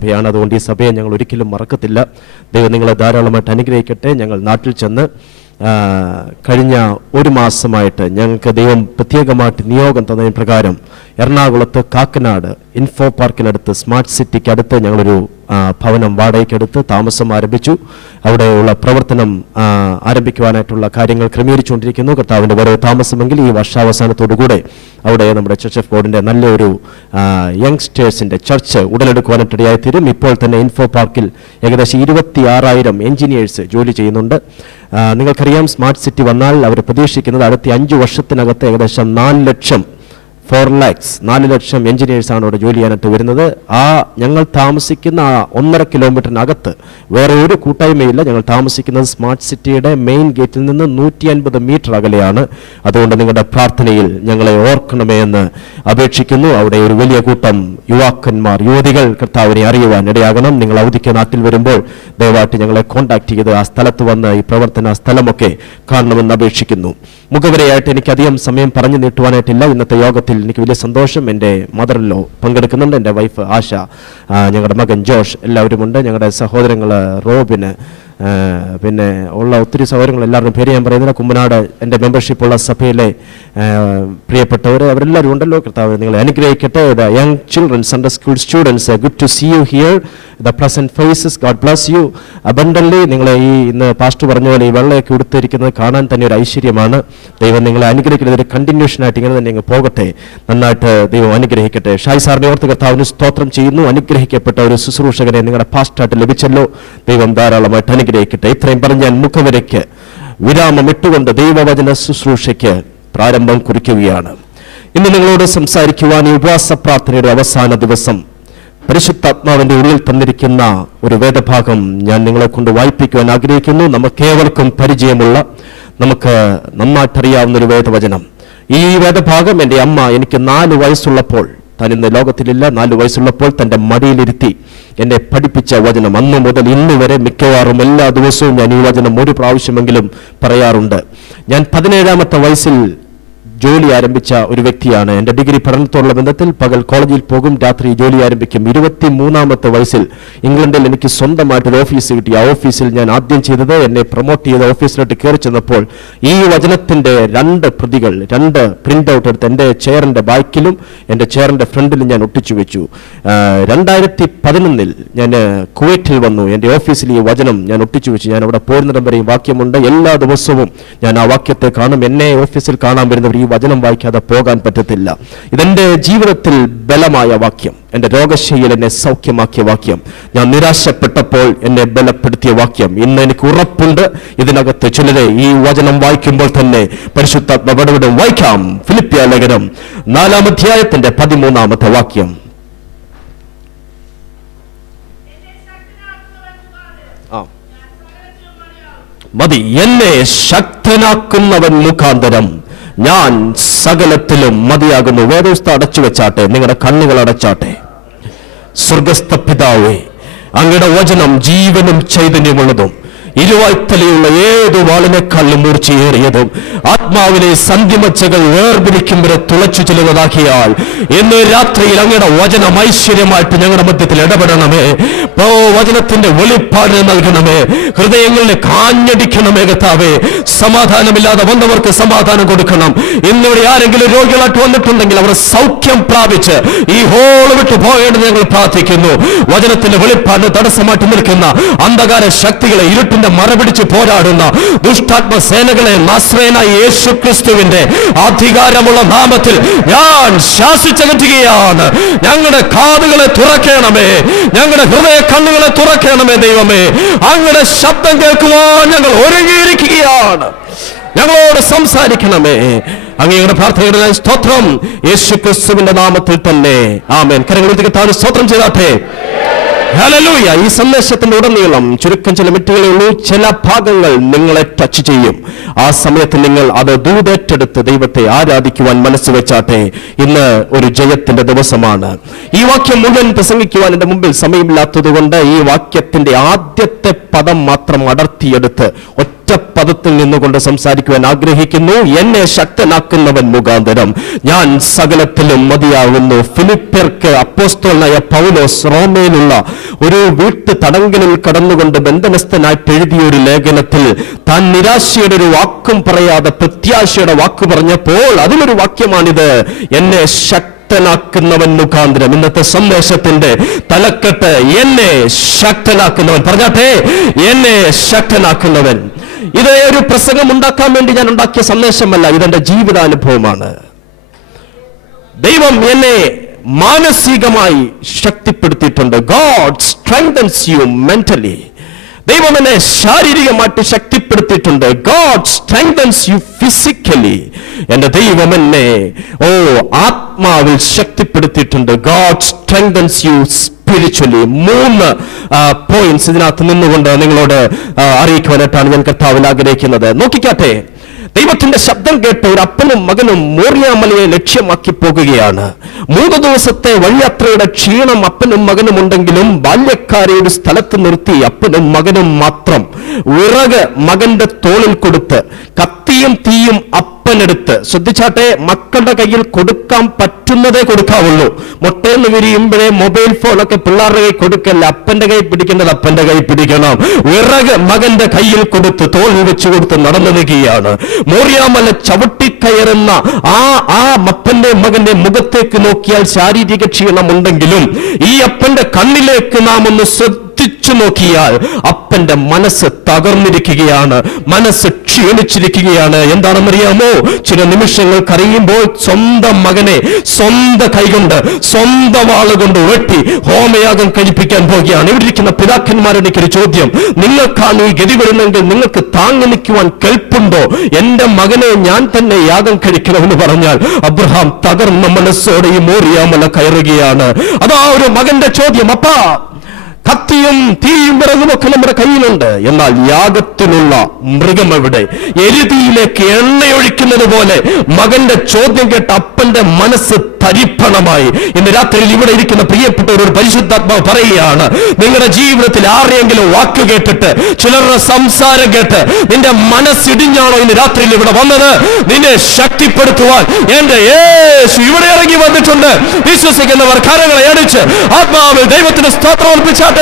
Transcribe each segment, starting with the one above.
സഭയാണ്. അതുകൊണ്ട് ഈ സഭയെ ഞങ്ങൾ ഒരിക്കലും മറക്കത്തില്ല. ദൈവം നിങ്ങളെ ധാരാളമായിട്ട് അനുഗ്രഹിക്കട്ടെ. ഞങ്ങൾ നാട്ടിൽ ചെന്ന് കഴിഞ്ഞ ഒരു മാസമായിട്ട് ഞങ്ങൾക്ക് ദൈവം പ്രത്യേകമായിട്ട് നിയോഗം തന്നതിന് പ്രകാരം എറണാകുളത്ത് കാക്കനാട് ഇൻഫോ പാർക്കിനടുത്ത് സ്മാർട്ട് സിറ്റിക്ക് അടുത്ത് ഞങ്ങളൊരു ഭവനം വാടകയ്ക്കെടുത്ത് താമസം ആരംഭിച്ചു. അവിടെയുള്ള പ്രവർത്തനം ആരംഭിക്കുവാനായിട്ടുള്ള കാര്യങ്ങൾ ക്രമീകരിച്ചുകൊണ്ടിരിക്കുന്നു. കർത്താവിൻ്റെ വരവ് താമസമെങ്കിൽ ഈ വർഷാവസാനത്തോടുകൂടെ അവിടെ നമ്മുടെ ചർച്ച് ഓഫ് ഗോഡിൻ്റെ നല്ലൊരു യങ്സ്റ്റേഴ്സിൻ്റെ ചർച്ച് ഉടലെടുക്കുവാനായിട്ടിടയായി തീരും. ഇപ്പോൾ തന്നെ ഇൻഫോ പാർക്കിൽ ഏകദേശം 26,000 എഞ്ചിനീയേഴ്സ് ജോലി ചെയ്യുന്നുണ്ട്. നിങ്ങൾക്കറിയാം, സ്മാർട്ട് സിറ്റി വന്നാൽ അവർ പ്രതീക്ഷിക്കുന്നത് അടുത്ത 5 വർഷത്തിനകത്ത് ഏകദേശം 4 ലക്ഷം എഞ്ചിനീയേഴ്സാണ് അവിടെ ജോലി ചെയ്യാനായിട്ട് വരുന്നത്. ഞങ്ങൾ താമസിക്കുന്ന 1.5 കിലോമീറ്ററിനകത്ത് വേറെ ഒരു കൂട്ടായ്മയില്ല. ഞങ്ങൾ താമസിക്കുന്നത് സ്മാർട്ട് സിറ്റിയുടെ മെയിൻ ഗേറ്റിൽ നിന്ന് 150 മീറ്റർ അകലെയാണ്. അതുകൊണ്ട് നിങ്ങളുടെ പ്രാർത്ഥനയിൽ ഞങ്ങളെ ഓർക്കണമേ എന്ന് അപേക്ഷിക്കുന്നു. അവിടെ ഒരു വലിയ കൂട്ടം യുവാക്കന്മാർ, യുവതികൾ കർത്താവിനെ അറിയുവാൻ ഇടയാകണം. നിങ്ങൾ അവധിക്ക് നാട്ടിൽ വരുമ്പോൾ ദയവായിട്ട് ഞങ്ങളെ കോൺടാക്ട് ചെയ്ത് ആ സ്ഥലത്ത് വന്ന് ഈ പ്രവർത്തന സ്ഥലമൊക്കെ കാണണമെന്ന് അപേക്ഷിക്കുന്നു. മുഖവരയായിട്ട് എനിക്കധികം സമയം പറഞ്ഞു നീട്ടുവാനായിട്ടില്ല. ഇന്നത്തെ യോഗത്തിൽ എനിക്ക് വലിയ സന്തോഷം. എൻ്റെ മദർ-ഇൻ-ലോ പങ്കെടുക്കുന്നുണ്ട്, എൻ്റെ വൈഫ് ആശ, ഞങ്ങളുടെ മകൻ ജോഷ്, എല്ലാവരുമുണ്ട്. ഞങ്ങളുടെ സഹോദരങ്ങൾ റോബിന്, പിന്നെ ഉള്ള ഒത്തിരി സഹോദരങ്ങൾ, എല്ലാവരും പേര് ഞാൻ പറയുന്നില്ല. കുമ്പനാട് എൻ്റെ മെമ്പർഷിപ്പുള്ള സഭയിലെ പ്രിയപ്പെട്ടവർ, അവരെല്ലാവരും ഉണ്ടല്ലോ. കർത്താവ് നിങ്ങളെ അനുഗ്രഹിക്കട്ടെ. The young children, Sunday school students, good to see you here. The pleasant faces, God bless you abundantly. നിങ്ങളെ ഇന്ന് പാസ്റ്റർ പറഞ്ഞ പോലെ ഈ വെള്ളയൊക്കെ ഉടുത്തിരിക്കുന്നത് കാണാൻ തന്നെ ഒരു ഐശ്വര്യമാണ്. ദൈവം നിങ്ങളെ അനുഗ്രഹിക്കുന്നത് ഒരു കണ്ടിന്യൂഷനായിട്ട് ഇങ്ങനെ തന്നെ അങ്ങ് പോകട്ടെ. നന്നായിട്ട് ദൈവം അനുഗ്രഹിക്കട്ടെ. ഷായ് സാറിനെ ഓർത്ത് കർത്താവിന് സ്തോത്രം ചെയ്യുന്നു. അനുഗ്രഹിക്കപ്പെട്ട ഒരു ശുശ്രൂഷകനെ നിങ്ങളുടെ പാസ്റ്ററായിട്ട് ലഭിച്ചല്ലോ. ദൈവം ധാരാളമായിട്ട് അനുഗ്രഹിക്കട്ടെ. ഇത്രയും പറഞ്ഞ് ഞാൻ മുഖവരയ്ക്ക് വിരാമം ഇട്ടുകൊണ്ട് ദൈവവചന ശുശ്രൂഷയ്ക്ക് പ്രാരംഭം കുറിക്കുകയാണ്. ഇന്ന് നിങ്ങളോട് സംസാരിക്കുവാൻ ഈ ഉപവാസ പ്രാർത്ഥനയുടെ അവസാന ദിവസം പരിശുദ്ധാത്മാവിന്റെ ഉള്ളിൽ തന്നിരിക്കുന്ന ഒരു വേദഭാഗം ഞാൻ നിങ്ങളെ കൊണ്ട് വായിപ്പിക്കുവാൻ ആഗ്രഹിക്കുന്നു. നമുക്കേവർക്കും പരിചയമുള്ള, നമുക്ക് നന്നായിട്ടറിയാവുന്ന ഒരു വേദവചനം. ഈ വേദഭാഗം എൻ്റെ അമ്മ എനിക്ക് 4 വയസ്സുള്ളപ്പോൾ, താൻ ഇന്ന് ലോകത്തിലില്ല, 4 വയസ്സുള്ളപ്പോൾ തൻ്റെ മടിയിലിരുത്തി എന്നെ പഠിപ്പിച്ച വചനം. അന്നു മുതൽ ഇന്ന് വരെ മിക്കവാറും എല്ലാ ദിവസവും ഞാൻ ഈ വചനം ഒരു പ്രാവശ്യമെങ്കിലും പറയാറുണ്ട്. ഞാൻ 17-ാമത്തെ വയസ്സിൽ ജോലി ആരംഭിച്ച ഒരു വ്യക്തിയാണ്. എൻ്റെ ഡിഗ്രി പഠനത്തോടുള്ള ബന്ധത്തിൽ പകൽ കോളേജിൽ പോകും, രാത്രി ജോലി ആരംഭിക്കും. 23-ാമത്തെ വയസ്സിൽ ഇംഗ്ലണ്ടിൽ എനിക്ക് സ്വന്തമായിട്ടൊരു ഓഫീസ് കിട്ടി. ആ ഓഫീസിൽ ഞാൻ ആദ്യം ചെയ്തത്, എന്നെ പ്രൊമോട്ട് ചെയ്ത ഓഫീസിലോട്ട് കയറി ചെന്നപ്പോൾ ഈ വചനത്തിൻ്റെ 2 പ്രതികൾ, 2 പ്രിൻ്റ് ഔട്ട് എടുത്ത് എൻ്റെ ചെയറിൻ്റെ ബാക്കിലും എൻ്റെ ചെയറിൻ്റെ ഫ്രണ്ടിലും ഞാൻ ഒട്ടിച്ചു വെച്ചു. 2011 ഞാൻ കുവൈറ്റിൽ വന്നു. എൻ്റെ ഓഫീസിൽ ഈ വചനം ഞാൻ ഒട്ടിച്ചു വെച്ചു. ഞാൻ അവിടെ പോരുന്നിടം വരെ ഈ വാക്യമുണ്ട്. എല്ലാ ദിവസവും ഞാൻ ആ വാക്യത്തെ കാണും. എന്നെ ഓഫീസിൽ കാണാൻ വരുന്നവർ ഈ വചനം വായിക്കാതെ പോകാൻ പറ്റത്തില്ല. ഇതെന്റെ ജീവിതത്തിൽ ബലമായ വാക്യം, എൻ്റെ രോഗശൈലിയിൽ എന്നെ സൗഖ്യമാക്കിയ വാക്യം, ഞാൻ നിരാശപ്പെട്ടപ്പോൾ എന്നെ ബലപ്പെടുത്തിയ വാക്യം. ഇന്ന് എനിക്ക് ഉറപ്പുണ്ട്, ഇതിനകത്ത് ചിലരെ ഈ വചനം വായിക്കുമ്പോൾ തന്നെ പരിശുദ്ധാത്മ ഇടപെടും. വായിക്കാം. ഫിലിപ്പിയ ലേഖനം 4-ാം അധ്യായത്തിന്റെ 13-ാമത്തെ വാക്യം. മതി, എന്നെ ശക്തനാക്കുന്നവൻ മുഖാന്തരം ഞാൻ സകലത്തിലും മതിയാകുന്നു. വേദപുസ്തകം അടച്ചു വെച്ചാട്ടെ, നിങ്ങളുടെ കണ്ണുകൾ അടച്ചാട്ടെ. സ്വർഗസ്ഥ പിതാവേ, അങ്ങയുടെ വചനം ജീവനും ചൈതന്യമുള്ളതും ഇരുവായ്ത്തലയുള്ള ഏതു വാളിനേക്കാളും മൂർച്ചയേറിയതും ആത്മാവിലെ സന്ധിമച്ചകൾ വേർപിരിക്കും വരെ തുളച്ചു ചെല്ലുന്നതാക്കിയാൽ ഇന്ന് രാത്രിയിൽ അങ്ങയുടെ വചനം ഐശ്വര്യമായിട്ട് ഞങ്ങളുടെ മധ്യത്തിൽ ഇടപെടണമേ. വചനത്തിന്റെ വെളിപ്പാട് നൽകണമേ. ഹൃദയങ്ങളിലെ കാഞ്ഞടിക്കണമേ കർത്താവേ. സമാധാനമില്ലാതെ വന്നവർക്ക് സമാധാനം കൊടുക്കണം. ഇന്നിവിടെ ആരെങ്കിലും രോഗികളായിട്ട് വന്നിട്ടുണ്ടെങ്കിൽ അവർ സൗഖ്യം പ്രാപിച്ച് ഈ ഹോൾ വിട്ടു പോകേണ്ടത് ഞങ്ങൾ പ്രാർത്ഥിക്കുന്നു. വചനത്തിന്റെ വെളിപ്പാടിന് തടസ്സമായിട്ട് നിൽക്കുന്ന അന്ധകാര ശക്തികളെ, ഇരുട്ടിന്റെ മറപിടിച്ച് പോരാടുന്ന ദുഷ്ടാത്മ സേനകളെ നാസറേയനായ യേശു ക്രിസ്തുവിന്റെ അധികാരമുള്ള നാമത്തിൽ ഞാൻ ശാസിച്ചകറ്റുകയാണ്. ഞങ്ങളുടെ കാതുകളെ തുറക്കണമേ, ഞങ്ങളുടെ ഹൃദയ കണ്ണുകളെ തുറക്കണമേ ദൈവമേ. അങ്ങയുടെ ശബ്ദം കേൾക്കുവാൻ ഞങ്ങൾ ഒരുങ്ങിയിരിക്കുകയാണ്. ഞങ്ങളോട് സംസാരിക്കണമേ. അങ്ങയുടെ പ്രാർത്ഥനയുടെ സ്തോത്രം യേശു ക്രിസ്തുവിന്റെ നാമത്തിൽ തന്നെ. ആമേൻ. കരങ്ങൾ താഴെ സ്തോത്രം ചെയ്താട്ടെ. ഹല്ലേലൂയ. ഈ സന്ദേശത്തിന്റെ ഉടനീളം ചുരുക്കം ചില മിനിറ്റുകളേ ഉള്ളൂ. ചില ഭാഗങ്ങൾ നിങ്ങളെ ടച്ച് ചെയ്യും. ആ സമയത്ത് നിങ്ങൾ അത് ദൂതേറ്റെടുത്ത് ദൈവത്തെ ആരാധിക്കുവാൻ മനസ്സ് വെച്ചാട്ടെ. ഇന്ന് ഒരു ജയത്തിന്റെ ദിവസമാണ്. ഈ വാക്യം മുഴുവൻ പ്രസംഗിക്കുവാൻ എൻ്റെ മുമ്പിൽ സമയമില്ലാത്തത് കൊണ്ട് ഈ വാക്യത്തിന്റെ ആദ്യത്തെ പദം മാത്രം അടർത്തിയെടുത്ത് ഒറ്റ പദത്തിൽ നിന്നുകൊണ്ട് സംസാരിക്കുവാൻ ആഗ്രഹിക്കുന്നു. എന്നെ ശക്തനാക്കുന്നവൻ മുഖാന്തരം ഞാൻ സകലത്തിലും മതിയാകുന്നു. ഫിലിപ്പ്യർക്ക് അപ്പോസ്തലനായ പൗലോസ് റോമയിലുള്ള ഒരു വീട്ടു തടങ്കലിൽ കടന്നുകൊണ്ട് ബന്ധനസ്ഥനായിട്ട് എഴുതിയ ഒരു ലേഖനത്തിൽ താൻ നിരാശയുടെ ഒരു വാക്കും പറയാതെ പ്രത്യാശയുടെ വാക്ക് പറഞ്ഞപ്പോൾ അതിലൊരു വാക്യമാണിത്: എന്നെ ശക്തനാക്കുന്നവൻ മുഖാന്തരം. ഇന്നത്തെ സന്ദേശത്തിന്റെ തലക്കെട്ട് എന്നെ ശക്തനാക്കുന്നവൻ. പറഞ്ഞാട്ടെ, എന്നെ ശക്തനാക്കുന്നവൻ. ഇത് ഒരു പ്രസംഗം ഉണ്ടാക്കാൻ വേണ്ടി ഞാൻ ഉണ്ടാക്കിയ സന്ദേശമല്ല, ഇതെന്റെ ജീവിതാനുഭവമാണ്. ദൈവം എന്നെ മാനസികമായി ശക്തിപ്പെടുത്തിയിട്ടുണ്ട്. God strengthens you mentally. ദൈവം എന്നെ ശാരീരികമായിട്ട് ശക്തിപ്പെടുത്തിയിട്ടുണ്ട്. God strengthens you physically. എന്റെ ദൈവം എന്നെ ആത്മാവിൽ ശക്തിപ്പെടുത്തിയിട്ടുണ്ട്. God strengthens you spiritually. 3 points ഇതിനകത്ത് നിന്നുകൊണ്ട് നിങ്ങളോട് അറിയിക്കുവാനായിട്ടാണ് ഞാൻ കർത്താവിൽ ആഗ്രഹിക്കുന്നത്. നോക്കിക്കാട്ടെ, ദൈവത്തിന്റെ ശബ്ദം കേട്ട് ഒരു അപ്പനും മകനും മോറിയാമലയെ ലക്ഷ്യമാക്കി പോകുകയാണ്. 3 ദിവസത്തെ വഴിയാത്രയുടെ ക്ഷീണം അപ്പനും മകനും ഉണ്ടെങ്കിലും ബാല്യക്കാരെ ഒരു സ്ഥലത്ത് നിർത്തി അപ്പനും മകനും മാത്രം വിറക് മകന്റെ തോളിൽ കൊടുത്ത് കത്തിയും തീയും അപ്പനെടുത്ത്. ശ്രദ്ധിച്ചാട്ടെ, മക്കളുടെ കയ്യിൽ കൊടുക്കാൻ പറ്റുന്നതേ കൊടുക്കാവുള്ളൂ. മുട്ടയെന്ന് വിരിയുമ്പോഴേ മൊബൈൽ ഫോണൊക്കെ പിള്ളേരുടെ കൈ കൊടുക്കല്ല, അപ്പന്റെ കൈ പിടിക്കേണ്ടത് അപ്പന്റെ കൈ പിടിക്കണം. വിറക് മകന്റെ കയ്യിൽ കൊടുത്ത് തോളിൽ വെച്ച് കൊടുത്ത് നടന്നു വരികയാണ്. മോറിയാമല ചവിട്ടിക്കയറുന്ന ആ അപ്പന്റെ മകന്റെ മുഖത്തേക്ക് നോക്കിയാൽ ശാരീരിക ക്ഷീണമുണ്ടെങ്കിലും ഈ അപ്പന്റെ കണ്ണിലേക്ക് നാം ഒന്ന് ശ്രദ്ധിച്ചു നോക്കിയാൽ അപ്പന്റെ മനസ്സ് തകർന്നിരിക്കുകയാണ്, മനസ്സ് ക്ഷീണിച്ചിരിക്കുകയാണ്. എന്താണെന്നറിയാമോ? ചില നിമിഷങ്ങൾ കരയുമ്പോൾ സ്വന്തം മകനെ സ്വന്തം കൈകൊണ്ട് സ്വന്തം വാളുകൊണ്ട് വെട്ടി ഹോമയാഗം കഴിപ്പിക്കാൻ പോകുകയാണ്. ഇവിടെ ഇരിക്കുന്ന പിതാക്കന്മാരുടെ എനിക്കൊരു ചോദ്യം: നിങ്ങൾക്കാണ് ഈ ഗതി വരുന്നെങ്കിൽ നിങ്ങൾക്ക് താങ്ങി നിൽക്കുവാൻ കെൽപ്പുണ്ടോ? എന്റെ മകനെ ഞാൻ തന്നെ യാഗം കഴിക്കണമെന്ന് പറഞ്ഞാൽ അബ്രഹാം തകർന്ന മനസ്സോടെ ഈ മോറിയാമല കയറുകയാണ്. അതാ ഒരു മകന്റെ ചോദ്യം: അപ്പാ, കത്തിയും തീയും വിറകുമൊക്കെ നമ്മുടെ കയ്യിലുണ്ട്, എന്നാൽ യാഗത്തിനുള്ള മൃഗം എവിടെ? എരുതിയിലേക്ക് എണ്ണയൊഴിക്കുന്നത് പോലെ മകന്റെ ചോദ്യം കേട്ട അപ്പന്റെ മനസ്സ് തരിപ്പണമായി. ഇന്ന് രാത്രിയിൽ ഇവിടെ ഇരിക്കുന്ന പ്രിയപ്പെട്ടവരോട് പരിശുദ്ധാത്മാവ് പറയുകയാണ്: നിങ്ങളുടെ ജീവിതത്തിൽ ആരെയെങ്കിലും വാക്ക് കേട്ടിട്ട്, ചിലരുടെ സംസാരം കേട്ട് നിന്റെ മനസ്സിടിഞ്ഞാണോ ഇന്ന് രാത്രിയിൽ ഇവിടെ വന്നത്? നിന്നെ ശക്തിപ്പെടുത്തുവാൻ എന്റെ യേശു ഇവിടെ ഇറങ്ങി വന്നിട്ടുണ്ട്. വിശ്വസിക്കുന്നവർ കരങ്ങളെ അടിച്ച് ആത്മാവിൽ ദൈവത്തിന് സ്തോത്രം അർപ്പിച്ചാട്ടെ.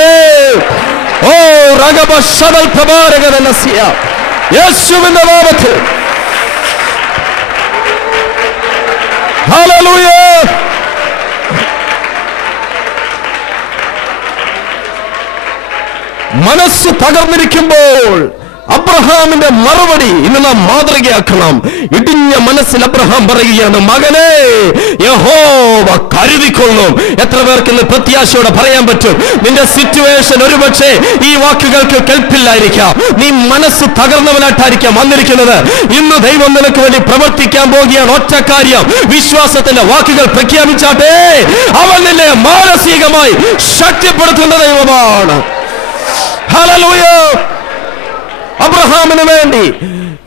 ഓ റഗബശബൽ പ്രഭാരകനസിയ യേശുവിന്റെ നാമത്തിൽ ഹല്ലേലൂയ. മനസ്സ് തകർന്നിരിക്കുമ്പോൾ അബ്രഹാമിന്റെ മറുപടി ഇന്ന് നാം മാതൃകയാക്കണം. ഇടിഞ്ഞ മനസ്സിൽ അബ്രഹാം പറയുകയാണ്: മകനെ, യഹോവ കരുതിക്കൊള്ളും. എത്ര പേർക്ക് ഇന്ന് പ്രത്യാശയോടെ പറയാൻ പറ്റും? നിന്റെ സിറ്റുവേഷൻ ഒരുപക്ഷെ ഈ വാക്കുകൾക്ക് കേൾപ്പില്ലായിരിക്കാം. നീ മനസ്സ് തകർന്നവനായിട്ടായിരിക്കാം വന്നിരിക്കുന്നത്. ഇന്ന് ദൈവം നിനക്ക് വേണ്ടി പ്രവർത്തിക്കാൻ പോകുകയാണ്. ഒറ്റ കാര്യം, വിശ്വാസത്തിന്റെ വാക്കുകൾ പ്രഖ്യാപിച്ചാട്ടെ. അവൻ നിന്നെ മാനസികമായി ശക്തിപ്പെടുത്തുന്ന ദൈവമാണ്. ഹല്ലേലൂയ. അബ്രഹാമിന് വേണ്ടി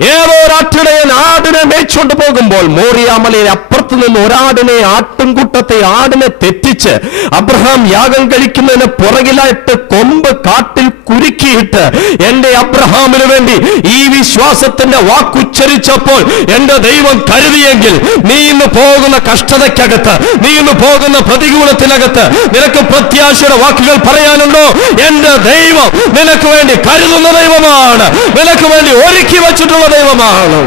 ഏതോ ഒരാട്ടിടയൻ ആടിനെ മേയിച്ചുകൊണ്ട് പോകുമ്പോൾ മോറിയാമലയിൽ അപ്പുറത്ത് നിന്ന് ഒരാടിനെ, ആട്ടിനെ തെറ്റിച്ച് അബ്രഹാം യാഗം കഴിക്കുന്നതിന് പുറകിലായിട്ട് കൊമ്പ് കാട്ടിൽ കുരുക്കിയിട്ട് എന്റെ അബ്രഹാമിന് വേണ്ടി ഈ വിശ്വാസത്തിന്റെ വാക്കുച്ചരിച്ചപ്പോൾ എന്റെ ദൈവം കരുതിയെങ്കിൽ നീ ഇന്ന് പോകുന്ന കഷ്ടതയ്ക്കകത്ത്, നീ ഇന്ന് പോകുന്ന പ്രതികൂലത്തിനകത്ത് നിനക്ക് പ്രത്യാശയുടെ വാക്കുകൾ പറയാനുണ്ടോ? എന്റെ ദൈവം നിനക്ക് വേണ്ടി കരുതുന്ന ദൈവമാണ്, നിനക്ക് വേണ്ടി ഒരുക്കി വച്ചിട്ടുള്ള ദൈവമാണ്.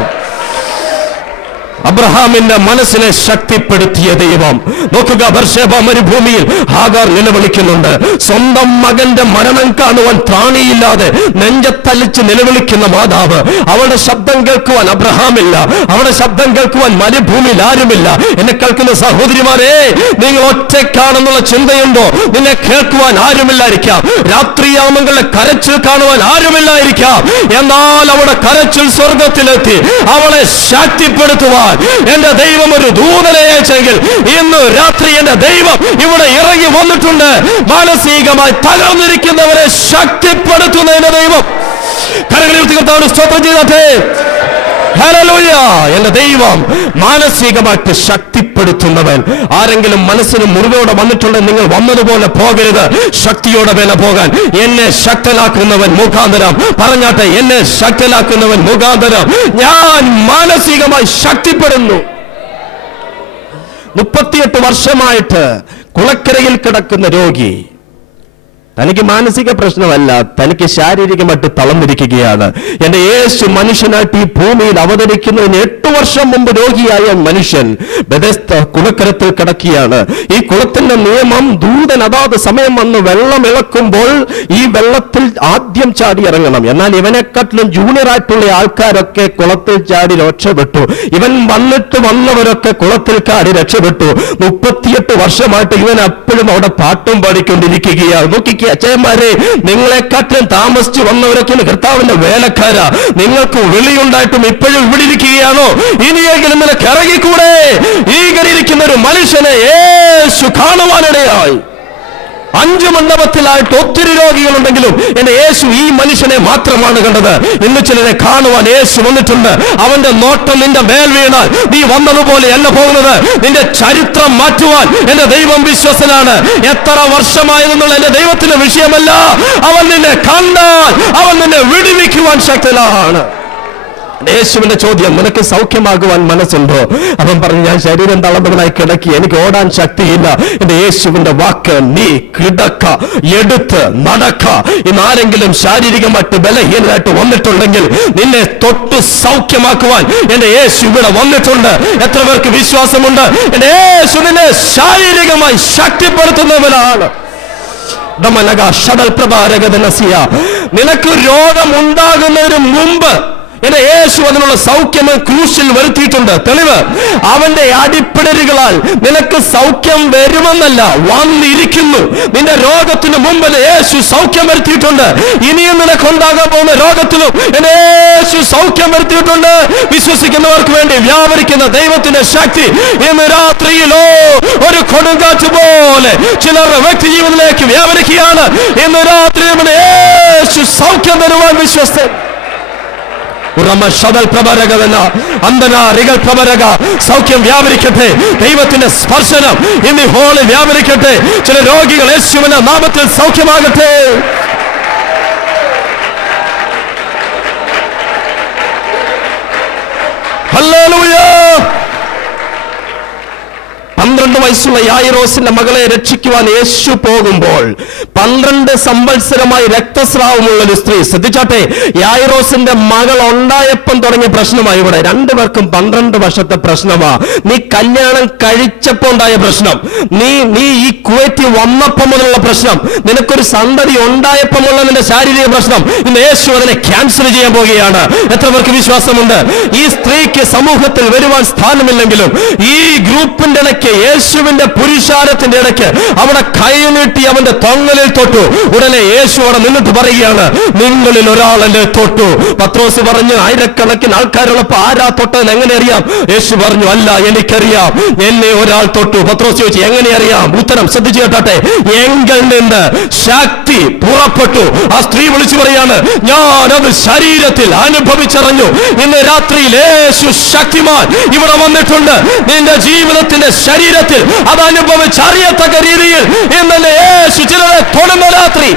അബ്രഹാമിന്റെ മനസ്സിനെ ശക്തിപ്പെടുത്തിയ ദൈവം. നോക്കുക, ബർശേബ മരുഭൂമിയിൽ ഹാഗാർ നിലവിളിക്കുന്നുണ്ട്. സ്വന്തം മകന്റെ മരണം കാണുവാൻ ത്രാണിയില്ലാതെ നെഞ്ചത്തലിച്ച് നിലവിളിക്കുന്ന മാതാവ്. അവളുടെ ശബ്ദം കേൾക്കുവാൻ അബ്രഹാമില്ല, അവളുടെ ശബ്ദം കേൾക്കുവാൻ മരുഭൂമിയിൽ ആരുമില്ല. എന്നെ കേൾക്കുന്ന സഹോദരിമാരെ, നിങ്ങൾ ഒറ്റയ്ക്കാണെന്നുള്ള ചിന്തയുണ്ടോ? നിന്നെ കേൾക്കുവാൻ ആരുമില്ലായിരിക്കാം. രാത്രിയാമങ്ങളുടെ കരച്ചിൽ കാണുവാൻ ആരുമില്ലായിരിക്കാം. എന്നാൽ അവളുടെ കരച്ചിൽ സ്വർഗത്തിലെത്തി. അവളെ ശക്തിപ്പെടുത്തുവാൻ എന്റെ ദൈവം ഒരു ദൂതനെ അയച്ചെങ്കിൽ ഇന്ന് രാത്രി എന്റെ ദൈവം ഇവിടെ ഇറങ്ങി വന്നിട്ടുണ്ട്. മാനസികമായി തകർന്നിരിക്കുന്നവരെ ശക്തിപ്പെടുത്തുന്ന എന്റെ ദൈവം. കരങ്ങളിൽ തീർത്താണ് സ്തോത്രം ചെയ്തേ. ഹല്ലേലൂയ. എന്റെ ദൈവം മാനസികമായിട്ട് ശക്തിപ്പെടുത്തുന്നവൻ. ആരെങ്കിലും മനസ്സിന് മുറിവോടെ വന്നിട്ടുണ്ടെങ്കിൽ നിങ്ങൾ വന്നതുപോലെ പോകരുത്, ശക്തിയോടെ വേല പോകാൻ. എന്നെ ശക്തനാക്കുന്നവൻ മുഖാന്തരം, പറഞ്ഞാട്ടെ, എന്നെ ശക്തനാക്കുന്നവൻ മുഖാന്തരം ഞാൻ മാനസികമായി ശക്തിപ്പെടുന്നു. 38 വർഷമായിട്ട് കുളക്കരയിൽ കിടക്കുന്ന രോഗി തനിക്ക് മാനസിക പ്രശ്നമല്ല, തനിക്ക് ശാരീരികമായിട്ട് തളർന്നിരിക്കുകയാണ്. എന്റെ യേശു മനുഷ്യനായിട്ട് ഈ ഭൂമിയിൽ അവതരിക്കുന്നതിന് 8 വർഷം മുമ്പ് രോഗിയായ മനുഷ്യൻ ബെഥെസ്ദ കുളക്കരത്തിൽ കിടക്കുകയാണ്. ഈ കുളത്തിന്റെ നിയമം, ദൂതൻ അതാത് സമയം വന്ന് വെള്ളം ഇളക്കുമ്പോൾ ഈ വെള്ളത്തിൽ ആദ്യം ചാടി ഇറങ്ങണം. എന്നാൽ ഇവനെക്കാട്ടിലും ജൂനിയർ ആയിട്ടുള്ള ആൾക്കാരൊക്കെ കുളത്തിൽ ചാടി രക്ഷപ്പെട്ടു. ഇവൻ വന്നവരൊക്കെ കുളത്തിൽ ചാടി രക്ഷപ്പെട്ടു. 38 വർഷമായിട്ട് ഇവൻ അപ്പോഴും അവിടെ പാട്ടും പാടിക്കൊണ്ടിരിക്കുകയാണ്. നോക്കി അച്ഛന്മാരെ, നിങ്ങളെക്കാട്ടിലും താമസിച്ചു വന്നവരൊക്കെ കർത്താവിന്റെ വേലക്കാരാ. നിങ്ങൾക്ക് വിളിയുണ്ടായിട്ടും ഇപ്പോഴും ഇവിടെ ഇരിക്കുകയാണോ? ഇനിയെങ്കിലും നിനക്ക് ഇറങ്ങിക്കൂടെ? ഈകരിയിരിക്കുന്ന ഒരു മനുഷ്യനെ യേശു കാണുവാനിടയായി. 5 മണ്ഡപത്തിലായിട്ട് ഒത്തിരി രോഗികളുണ്ടെങ്കിലും എന്റെ യേശു ഈ മനുഷ്യനെ മാത്രമാണ് കണ്ടത്. ഇന്ന് ചിലരെ കാണുവാൻ യേശു വന്നിട്ടുണ്ട്. അവന്റെ നോട്ടം നിന്റെ മേൽ വീണാൽ നീ വന്നതുപോലെ അല്ല പോകുന്നത്. നിന്റെ ചരിത്രം മാറ്റുവാൻ എന്റെ ദൈവം വിശ്വസനാണ്. എത്ര വർഷമായെന്നുള്ള എന്റെ ദൈവത്തിന്റെ വിഷയമല്ല. അവൻ നിന്നെ കണ്ടാൽ അവൻ നിന്നെ വിടുവിക്കുവാൻ ശക്തനാണ്. യേശുവിന്റെ ചോദ്യം, നിനക്ക് സൗഖ്യമാകുവാൻ മനസ്സുണ്ടോ? അവൻ പറഞ്ഞു, ഞാൻ ശരീരം തളർന്നവനായി കിടക്കി, എനിക്ക് ഓടാൻ ശക്തിയില്ല. എന്റെ യേശുവിന്റെ വാക്ക്, നീ കിടക്ക, എടുത്ത് നടക്ക. ഇന്ന് ആരെങ്കിലും ശാരീരികമായിട്ട് ബലഹീനമായിട്ട് വന്നിട്ടുണ്ടെങ്കിൽ നിന്നെ തൊട്ട് സൗഖ്യമാക്കുവാൻ എന്റെ യേശു ഇവിടെ വന്നിട്ടുണ്ട്. എത്ര പേർക്ക് വിശ്വാസമുണ്ട്? എന്റെ യേശു നിന്നെ ശാരീരികമായി ശക്തിപ്പെടുത്തുന്നവനാണ്. നിനക്ക് രോഗം ഉണ്ടാകുന്നതിന് മുമ്പ് എന്റെ യേശു അതിനുള്ള സൗഖ്യം ക്രൂശിൽ വരുത്തിയിട്ടുണ്ട്. തെളിവ്, അവന്റെ അടിപ്പിടലുകളാൽ നിനക്ക് സൗഖ്യം വരുമെന്നല്ല, വന്നിരിക്കുന്നു. നിന്റെ രോഗത്തിന് മുമ്പ് യേശു സൗഖ്യം വരുത്തിയിട്ടുണ്ട്. ഇനിയും നിനക്കുണ്ടാകാൻ പോകുന്ന രോഗത്തിലും എന്റെ യേശു സൗഖ്യം വരുത്തിയിട്ടുണ്ട്. വിശ്വസിക്കുന്നവർക്ക് വേണ്ടി വ്യാപരിക്കുന്ന ദൈവത്തിന്റെ ശക്തി ഇന്ന് രാത്രിയിലോ ഒരു കൊടുങ്കാറ്റ് പോലെ ചിലരുടെ വ്യക്തി ജീവിതത്തിലേക്ക് വ്യാപരിക്കുകയാണ്. ഇന്ന് രാത്രി യേശു സൗഖ്യം തരുവാൻ വിശ്വസ്തൻ. സൗഖ്യം വ്യാപരിക്കട്ടെ. ദൈവത്തിന്റെ സ്പർശനം ഇന്ന് ഹോളിൽ വ്യാപരിക്കട്ടെ. ചില രോഗികൾ യേശുവിന്റെ നാമത്തിൽ സൗഖ്യമാകട്ടെ. ഹല്ലേലൂയ. 12 വയസ്സുള്ള യായിറോസിന്റെ മകളെ രക്ഷിക്കുവാൻ യേശു പോകുമ്പോൾ 12 സംവത്സരമായി രക്തസ്രാവമുള്ള ഒരു സ്ത്രീ, ശ്രദ്ധിച്ചാട്ടെ, യായിറോസിന്റെ മകൾ ഉണ്ടായപ്പം തുടങ്ങിയ പ്രശ്നമായി. ഇവിടെ 2 പേർക്കും 12 വർഷത്തെ പ്രശ്നമാ. നീ കല്യാണം കഴിച്ചപ്പോൾ ഉണ്ടായ പ്രശ്നം, നീ ഈ കുവൈറ്റിൽ വന്നപ്പം മുതലുള്ള പ്രശ്നം, നിനക്കൊരു സന്തതി ഉണ്ടായപ്പോഴുള്ള നിന്റെ ശാരീരിക പ്രശ്നം, ഇന്ന് യേശു അതിനെ ക്യാൻസൽ ചെയ്യാൻ പോവുകയാണ്. എത്ര പേർക്ക് വിശ്വാസമുണ്ട്? ഈ സ്ത്രീക്ക് സമൂഹത്തിൽ വരുവാൻ സ്ഥാനമില്ലെങ്കിലും ഈ ഗ്രൂപ്പിന്റെ ഇടയ്ക്ക്, യേശുവിന്റെ പുരുഷാരത്തിന്റെ ഇടയ്ക്ക് അവിടെ കൈ നീട്ടി അവന്റെ തൊങ്ങലിൽ തൊട്ടു. ഉടനെ യേശു അവിടെ നിന്നിട്ട് പറയുകയാണ്, നിങ്ങളിൽ ഒരാൾ എന്നെ തൊട്ടു. പത്രോസ് പറഞ്ഞു, ആയിരക്കണക്കിന് ആൾക്കാരുള്ളപ്പോ ആരാ തൊട്ടതെന്ന് എങ്ങനെ അറിയാം? യേശു പറഞ്ഞു, അല്ല, എനിക്കറിയാം, എന്നെ ഒരാൾ തൊട്ടു. പത്രോസ് ചോദിച്ചു, എങ്ങനെ അറിയാം? ഉത്തരം ശ്രദ്ധിച്ചു കേട്ടെ, എങ്കിൽ നിന്ന് ശക്തി പുറപ്പെട്ടു. ആ സ്ത്രീ വിളിച്ചു പറയാണ്, ഞാനത് ശരീരത്തിൽ അനുഭവിച്ചറിഞ്ഞു. ഇന്ന് രാത്രിയിൽ യേശു ശക്തിമാൻ ഇവിടെ വന്നിട്ടുണ്ട്. നിന്റെ ജീവിതത്തിന്റെ ശരീരത്തിൽ അത് അനുഭവിച്ചറിയത്തക്ക രീതിയിൽ ഇന്നലെ യേശു ചിലരെ തൊടുന്ന രാത്രി.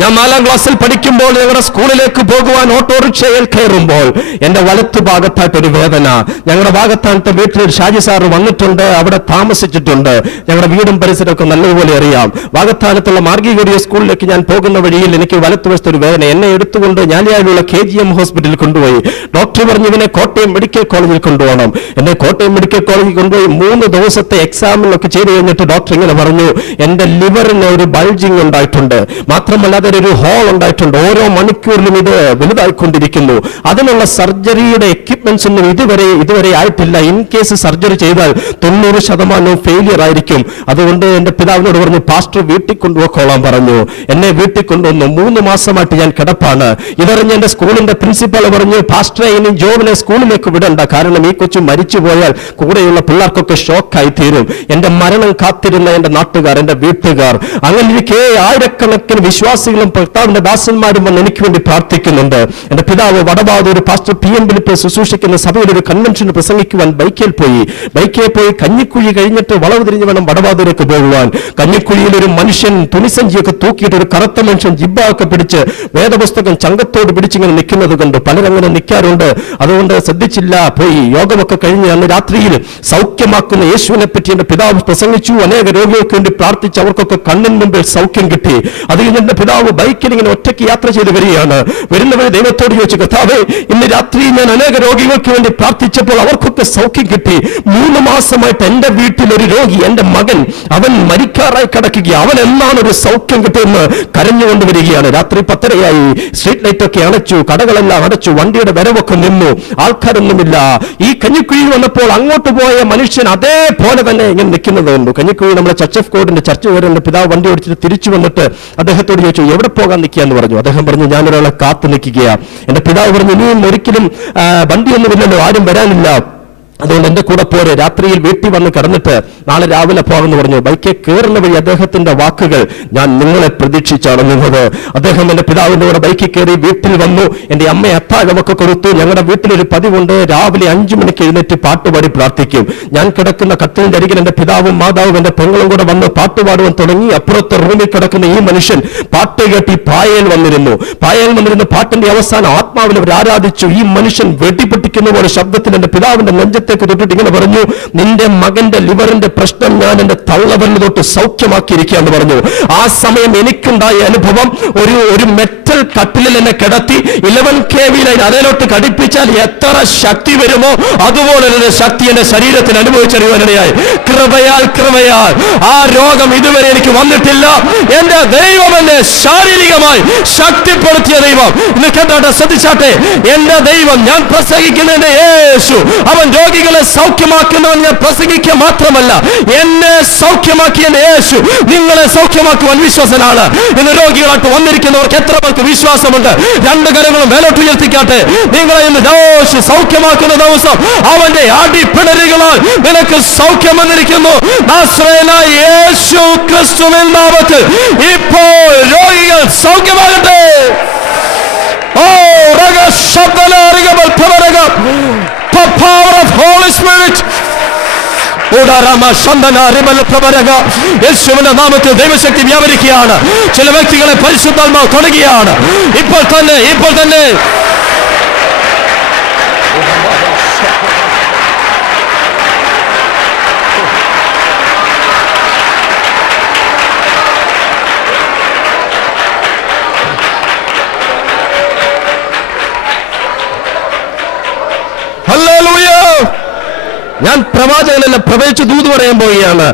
ഞാൻ 4ാം ക്ലാസ്സിൽ പഠിക്കുമ്പോൾ ഞങ്ങളുടെ സ്കൂളിലേക്ക് പോകുവാൻ ഓട്ടോറിക്ഷയിൽ കയറുമ്പോൾ എന്റെ വലത്തു ഭാഗത്തായിട്ടൊരു വേദന. ഞങ്ങളുടെ ഭാഗത്തായിട്ട് വീട്ടിൽ ഷാജി സാറ് വന്നിട്ടുണ്ട്, അവിടെ താമസിച്ചിട്ടുണ്ട്. ഞങ്ങളുടെ വീടും പരിസരമൊക്കെ നല്ലതുപോലെ അറിയാം. ഭാഗത്താനത്തുള്ള മാർഗീകരിയ സ്കൂളിലേക്ക് ഞാൻ പോകുന്ന വഴിയിൽ എനിക്ക് വലത്തുവശത്തൊരു വേദന. എന്നെ എടുത്തുകൊണ്ട് ഞാലിയാലുള്ള KGM ഹോസ്പിറ്റലിൽ കൊണ്ടുപോയി. ഡോക്ടർ പറഞ്ഞു, ഇവനെ കോട്ടയം മെഡിക്കൽ കോളേജിൽ കൊണ്ടുപോകണം. എന്നെ കോട്ടയം മെഡിക്കൽ കോളേജിൽ കൊണ്ടുപോയി 3 ദിവസത്തെ എക്സാമിനൊക്കെ ചെയ്ത് കഴിഞ്ഞിട്ട് ഡോക്ടർ ഇങ്ങനെ പറഞ്ഞു, എന്റെ ലിവറിന് ഒരു ബൾജിങ് ഉണ്ടായിട്ടുണ്ട്, മാത്രമല്ല ഒരു ഹോൾ ഉണ്ടായിട്ടുണ്ട്, ഓരോ മണിക്കൂറിലും ഇത് വലുതായിക്കൊണ്ടിരിക്കുന്നു. അതിനുള്ള സർജറിയുടെ എക്യുപ്മെന്റ്സ് ഒന്നും ഇതുവരെ ആയിട്ടില്ല. ഇൻ കേസ് സർജറി ചെയ്താൽ 90% ഫെയിലിയർ ആയിരിക്കും. അതുകൊണ്ട് എന്റെ പിതാവിനോട് പറഞ്ഞു, പാസ്റ്റർ വീട്ടിൽ കൊണ്ടുപോയിക്കോളാൻ പറഞ്ഞു. എന്നെ വീട്ടിൽ കൊണ്ടുവന്നു. 3 മാസമായിട്ട് ഞാൻ കിടപ്പാണ്. ഇതറിഞ്ഞ് എന്റെ സ്കൂളിന്റെ പ്രിൻസിപ്പൽ പറഞ്ഞു, പാസ്റ്ററെ ഇനി ജോബിനെ സ്കൂളിലേക്ക് വിടണ്ട, കാരണം ഈ കൊച്ചു മരിച്ചു പോയാൽ കൂടെയുള്ള പിള്ളേർക്കൊക്കെ ഷോക്കായി തീരും. എന്റെ മരണം കാത്തിരുന്ന എന്റെ നാട്ടുകാർ, എന്റെ വീട്ടുകാർ, അങ്ങനെ ഇരിക്കെ ആയിരക്കണക്കിന് വിശ്വാസികൾ കുടുംബാംഗങ്ങളും കർത്താവിന്റെ ദാസന്മാരും വന്ന് എനിക്ക് വേണ്ടി പ്രാർത്ഥിക്കുന്നുണ്ട്. എന്റെ പിതാവ് വടബാദൂർ പാസ്റ്റർ PM ഫിലിപ്പ് ശുശ്രൂഷിക്കുന്ന സഭയുടെ ഒരു കൺവെൻഷന് പ്രസംഗിക്കുവാൻ ബൈക്കിൽ പോയി കഞ്ഞിക്കുഴി കഴിഞ്ഞിട്ട് വളവ് തിരിഞ്ഞ് വേണം വടബാദൂരേക്ക് പോകുവാൻ. കഞ്ഞിക്കുഴിയിൽ ഒരു മനുഷ്യൻ തുണിസഞ്ചിയൊക്കെ തൂക്കിയിട്ട്, ഒരു കറുത്ത മനുഷ്യൻ ജിബ്ബൊക്കെ പിടിച്ച് വേദപുസ്തകം ചങ്കത്തോട് പിടിച്ചിങ്ങനെ നിൽക്കുന്നത് കണ്ടു. പലരങ്ങനെ നിൽക്കാറുണ്ട്, അതുകൊണ്ട് ശ്രദ്ധിച്ചില്ല. പോയി യോഗമൊക്കെ കഴിഞ്ഞ് അന്ന് രാത്രിയിൽ സൗഖ്യമാക്കുന്ന യേശുവിനെ പറ്റി എന്റെ പിതാവ് പ്രസംഗിച്ചു. അനേക രോഗികൾക്ക് വേണ്ടി പ്രാർത്ഥിച്ച് അവർക്കൊക്കെ കണ്ണിന് മുമ്പിൽ സൗഖ്യം കിട്ടി. അത് കഴിഞ്ഞ് എന്റെ പിതാവ് ബൈക്കിൽ ഇങ്ങനെ ഒറ്റയ്ക്ക് യാത്ര ചെയ്ത് വരികയാണ്. വരുന്നവരെ ദൈവത്തോട് ചോദിച്ചു, കർത്താവേ, ഇന്ന് രാത്രി ഞാൻ അനേക രോഗികൾക്ക് വേണ്ടി പ്രാർത്ഥിച്ചപ്പോൾ അവർക്കൊക്കെ സൗഖ്യം കിട്ടി. 3 മാസമായിട്ട് എന്റെ വീട്ടിൽ ഒരു രോഗി, എന്റെ മകൻ, അവൻ മരിക്കാറായി കിടക്കുക, അവൻ എന്നാണ് ഒരു സൗഖ്യം കിട്ടുമെന്ന് കരഞ്ഞുകൊണ്ട് വരികയാണ്. രാത്രി 10:30 സ്ട്രീറ്റ് ലൈറ്റ് ഒക്കെ അടച്ചു, കടകളെല്ലാം അടച്ചു, വണ്ടിയുടെ വരവൊക്കെ നിന്നു, ആൾക്കാരൊന്നുമില്ല. ഈ കഞ്ഞിക്കുഴി വന്നപ്പോൾ അങ്ങോട്ട് പോയ മനുഷ്യൻ അതേപോലെ തന്നെ ഇങ്ങനെ നിൽക്കുന്നത് കണ്ടു. കഞ്ഞിക്കുഴി നമ്മുടെ ചർച്ച് ഓഫ് ഗോഡിന്റെ ചർച്ച വരെ എന്റെ പിതാവ് വണ്ടി ഓടിച്ചിട്ട് തിരിച്ചു വന്നിട്ട് അദ്ദേഹത്തോട് ചോദിച്ചു, എവിടെ പോകാൻ നിൽക്കുക എന്ന് പറഞ്ഞു. അദ്ദേഹം പറഞ്ഞു, ഞാനൊരാളെ കാത്തു നിൽക്കുകയാണ്. എന്റെ പിതാവ് പറഞ്ഞു, ഇനിയും ഒരിക്കലും വണ്ടിയൊന്നുമില്ലല്ലോ, ആരും വരാനില്ല, അതുകൊണ്ട് എന്റെ കൂടെ പോരെ, രാത്രിയിൽ വീട്ടിൽ വന്ന് കിടന്നിട്ട് നാളെ രാവിലെ പോകാമെന്ന് പറഞ്ഞു. ബൈക്കിൽ കയറുന്ന വഴി അദ്ദേഹത്തിന്റെ വാക്കുകൾ, ഞാൻ നിങ്ങളെ പ്രതീക്ഷിച്ചാണ് നിന്നത്. അദ്ദേഹം എന്റെ പിതാവിന്റെ കൂടെ ബൈക്കിൽ കയറി വീട്ടിൽ വന്നു. എന്റെ അമ്മയെ അത്താഴമൊക്കെ കൊടുത്തു. ഞങ്ങളുടെ വീട്ടിലൊരു പതിവുണ്ട്, രാവിലെ 5 മണിക്ക് എഴുന്നേറ്റ് പാട്ടുപാടി പ്രാർത്ഥിക്കും. ഞാൻ കിടക്കുന്ന കട്ടിലിന്റെ അരികിൽ എന്റെ പിതാവും മാതാവും എന്റെ പെങ്ങളും കൂടെ വന്ന് പാട്ടുപാടുവാൻ തുടങ്ങി. അപ്പുറത്തെ റൂമിൽ കിടക്കുന്ന ഈ മനുഷ്യൻ പാട്ട് കേട്ടി പായൽ വന്നിരുന്നു. പാട്ടിന്റെ അവസാനം ആത്മാവിൽ അവർ ആരാധിച്ചു. ഈ മനുഷ്യൻ വെടിപൊട്ടിക്കുന്ന പോലെ ശബ്ദത്തിൽ എന്റെ പിതാവിന്റെ നെഞ്ചത്തെ തൊട്ടിട്ട് ഇങ്ങനെ പറഞ്ഞു, നിന്റെ മകന്റെ ലിവറിന്റെ പ്രശ്നം ഞാൻ എന്റെ തള്ളവരിൽ തൊട്ട് സൗഖ്യമാക്കിയിരിക്കുകയെന്ന് പറഞ്ഞു. ആ സമയം എനിക്കുണ്ടായ അനുഭവം, ഒരു മെറ്റൽ കട്ടിലിൽ എന്നെ കിടത്തി 11 kV ലൈൻ അതിലോട്ട് ഘടിപ്പിച്ചാൽ എത്ര ശക്തി വരുമോ അതുപോലെ ശക്തി എന്റെ ശരീരത്തിൽ അനുഭവിച്ചറിയാനിടയായി. കൃപയാൽ ആ രോഗം ഇതുവരെ എനിക്ക് വന്നിട്ടില്ല. എന്റെ ദൈവം എന്നെ ശാരീരികമായി ശക്തിപ്പെടുത്തിയ ദൈവം. ഇന്ന് കേട്ടോട്ടെ, ശ്രദ്ധിച്ചാട്ടെ, എന്റെ ദൈവം, ഞാൻ പ്രസംഗിക്കുന്ന എന്റെ യേശു, അവൻ രോഗികളെ സൗഖ്യമാക്കുന്നവൻ. ഞാൻ പ്രസംഗിക്കുക മാത്രമല്ല, എന്നെ സൗഖ്യമാക്കിയ യേശു നിങ്ങളെ സൗഖ്യമാക്കുവാൻ വിശ്വാസനാണ്. ഇന്ന് രോഗികളായിട്ട് വന്നിരിക്കുന്നവർക്ക് എത്ര പേർക്ക് വിശ്വാസമുണ്ട്? 2 കരങ്ങളും മേലോട്ട് ഉയർത്തിക്കാട്ടെ. നിങ്ങളെ ഇന്ന് യേശു സൗഖ്യമാക്കുന്ന ദിവസം അവന്റെ അടിപ്പിണരുകളാൽ നിനക്ക് സൗഖ്യം വന്നിരിക്കുന്നു. നാസറേയനായ യേശു ക്രിസ്തുവിൻ നാമത്തിൽ ഇപ്പോൾ രോഗികൾ സൗഖ്യമാകട്ടെ. The power of Holy Spirit. യേശുവിന്റെ നാമത്തിൽ ദൈവശക്തി വ്യാപരിക്കുകയാണ്. ചില വ്യക്തികളെ പരിശുദ്ധാത്മാവ് തുടങ്ങുകയാണ് ഇപ്പോൾ തന്നെ. ഞാൻ പ്രവാചകനല്ല, പ്രവചിച്ച് ദൂത് പറയാൻ പോവുകയാണ്.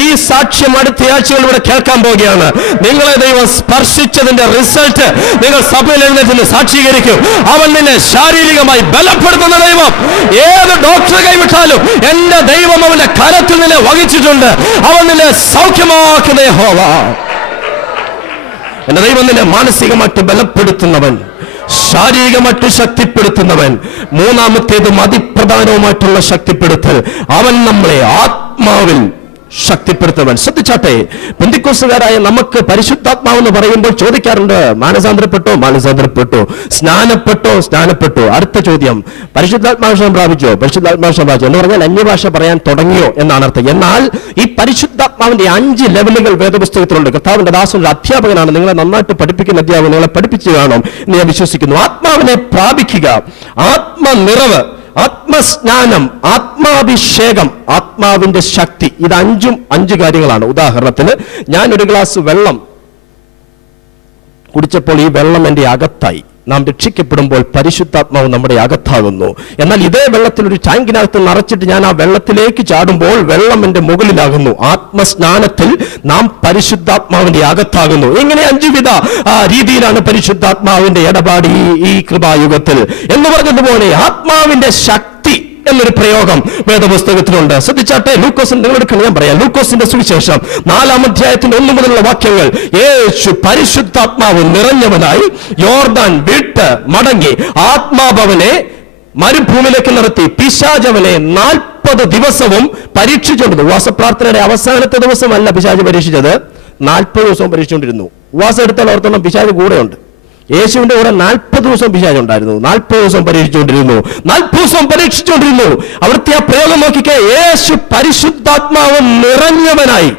ഈ സാക്ഷ്യം അടുത്ത ആഴ്ചകളിലൂടെ കേൾക്കാൻ പോവുകയാണ്. നിങ്ങളെ ദൈവം സ്പർശിച്ചതിന്റെ റിസൾട്ട് നിങ്ങൾ സഭയിൽ എഴുന്നേറ്റ് സാക്ഷീകരിക്കും. അവൻ നിന്നെ ശാരീരികമായി ബലപ്പെടുത്തുന്ന ദൈവം. ഏത് ഡോക്ടറെ കൈവിട്ടാലും എന്റെ ദൈവം അവന്റെ കരത്തിൽ നിന്നെ വഹിച്ചിട്ടുണ്ട്. അവൻ നിന്നെ സൗഖ്യമാക്കുന്ന യഹോവ. എന്റെ ദൈവം നിന്നെ മാനസികമായിട്ട് ബലപ്പെടുത്തുന്നവൻ, ശാരീരികമായിട്ട് ശക്തിപ്പെടുത്തുന്നവൻ. മൂന്നാമത്തേതും അതിപ്രധാനവുമായിട്ടുള്ള ശക്തിപ്പെടുത്തൽ, അവൻ നമ്മളെ ആത്മാവിൽ ശക്തിപ്പെടുത്തുന്നവൻ. ശ്രദ്ധിച്ചാട്ടെ, പെന്തിക്കോസ്തുകാരായ നമുക്ക് പരിശുദ്ധാത്മാവെന്ന് പറയുമ്പോൾ ചോദിക്കാറുണ്ട്, മാനസാന്തരപ്പെട്ടോ, സ്നാനപ്പെട്ടോ. അടുത്ത ചോദ്യം, പരിശുദ്ധാത്മാവശം പ്രാപിച്ചോ എന്ന് പറഞ്ഞാൽ അന്യഭാഷ പറയാൻ തുടങ്ങിയോ എന്നാണ് അർത്ഥം. എന്നാൽ ഈ പരിശുദ്ധാത്മാവിന്റെ 5 ലെവലുകൾ വേദപുസ്തകത്തിലുണ്ട്. കർത്താവിന്റെ ദാസൻ ഒരു അധ്യാപകനാണ്, നിങ്ങളെ നന്നായിട്ട് പഠിപ്പിക്കുന്ന അധ്യാപകൻ, നിങ്ങളെ പഠിപ്പിച്ചു കാണും എന്ന് ഞാൻ വിശ്വസിക്കുന്നു. ആത്മാവിനെ പ്രാപിക്കുക, ആത്മനിറവ്, ആത്മസ്നാനം, ആത്മാഭിഷേകം, ആത്മാവിന്റെ ശക്തി, ഇത് 5 കാര്യങ്ങളാണ്. ഉദാഹരണത്തിന്, ഞാൻ ഒരു ഗ്ലാസ് വെള്ളം കുടിച്ചപ്പോൾ ഈ വെള്ളം എൻ്റെ അകത്തായി. നാം രക്ഷിക്കപ്പെടുമ്പോൾ പരിശുദ്ധാത്മാവ് നമ്മുടെ അകത്താകുന്നു. എന്നാൽ ഇതേ വെള്ളത്തിൽ ഒരു ടാങ്കിനകത്ത് നിറച്ചിട്ട് ഞാൻ ആ വെള്ളത്തിലേക്ക് ചാടുമ്പോൾ വെള്ളം എൻ്റെ മുകളിലാകുന്നു. ആത്മസ്നാനത്തിൽ നാം പരിശുദ്ധാത്മാവിന്റെ അകത്താകുന്നു. ഇങ്ങനെ 5 വിധ രീതിയിലാണ് പരിശുദ്ധാത്മാവിന്റെ ഇടപാട് ഈ കൃപായുഗത്തിൽ. എന്ന് പറഞ്ഞതുപോലെ ആത്മാവിന്റെ ശക്തി എന്നൊരു പ്രയോഗം വേദപുസ്തകത്തിലുണ്ട്. ശ്രദ്ധിച്ചാട്ടെ, ഞാൻ പറയാം, ലൂക്കോസിന്റെ സുവിശേഷം 4-ാം അധ്യായത്തിന്റെ 1 മുതലുള്ള വാക്യങ്ങൾ. യേശു പരിശുദ്ധാത്മാവ് നിറഞ്ഞവനായി യോർദാൻ വിട്ട് മടങ്ങി ആത്മാവനെ മരുഭൂമിയിലേക്ക് നിർത്തി പിശാചവനെ 40 ദിവസവും പരീക്ഷിച്ചുകൊണ്ടിരുന്നു. ഉപവാസ പ്രാർത്ഥനയുടെ അവസാനത്തെ ദിവസമല്ല പിശാച് പരീക്ഷിച്ചത്, 40 ദിവസവും പരീക്ഷിച്ചുകൊണ്ടിരുന്നു. ഉപവാസം എടുത്തോളം പിശാച് കൂടെയുണ്ട്. യേശുവിന്റെ കൂടെ 40 ദിവസം പിശാച് ഉണ്ടായിരുന്നു. 40 ദിവസം പരീക്ഷിച്ചുകൊണ്ടിരുന്നു. അവിടുത്തെ ആ പ്രയോഗം നോക്കിക്കേ. യേശു പരിശുദ്ധാത്മാവ് നിറഞ്ഞവനായി